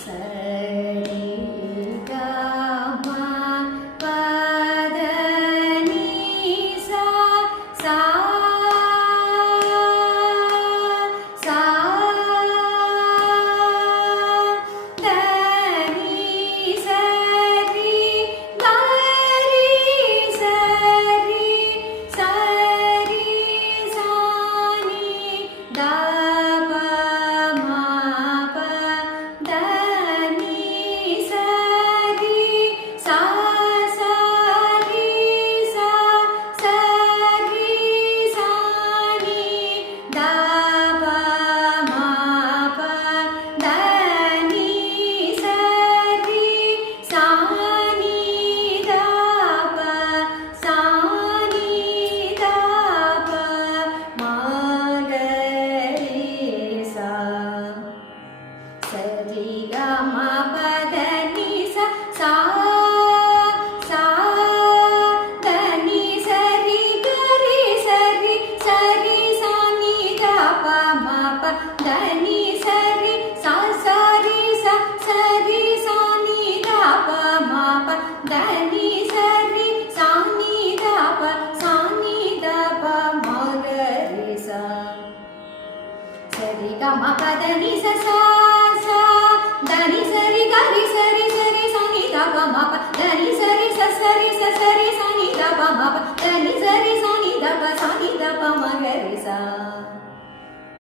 சரி கமா பத நீ சா சா சா த நீ சரி கரி சரி சரி சானி த சரி கமா பத நீ சா சா தனி சரி கரி சரி சரி சானி த ப ம ப தனி சரி சரி சரி சானி த ப ம ப தனி சரி சானி த ப ம கரி